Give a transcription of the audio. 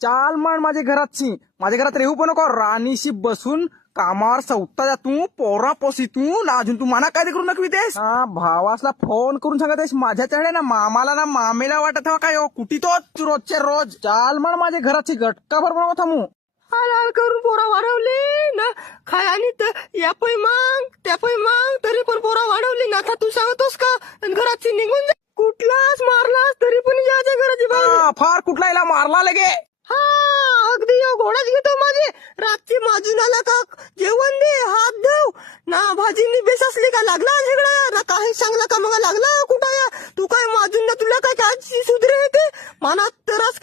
चाल मग माझ्या घरात रेहू पण नको राणीशी बसून कामावर सवता जा तू पोरा पोसी तू अजून तू मना काय करू नको तेस भावासला फोन करून सांगतेस माझ्याकडे ना मामाला ना मामेला वाटत हवा काय कुठी तो रोजच्या रोज चाल मग माझ्या घराची गटका भर थांबू हाल करून पोरा वाढवली ना खाय आणि या पै माग त्या पै माग तरी पण पोरा वाढवली ना आता तू सांगतोस का घराची निघून जा कुठलाच मारलास तरी पण याच्या घराची फार कुठला याला मारला लगे हा अगदी घोडाच घेतो माझी रातची माजून आला का जेवण दे हात धुव ना भाजीनी बेस असली का लागला झगडा ना काही सांगला का मग लागला कुठं या तू काय माजून ना तुला काय काय सुधरे येते मनात त्रास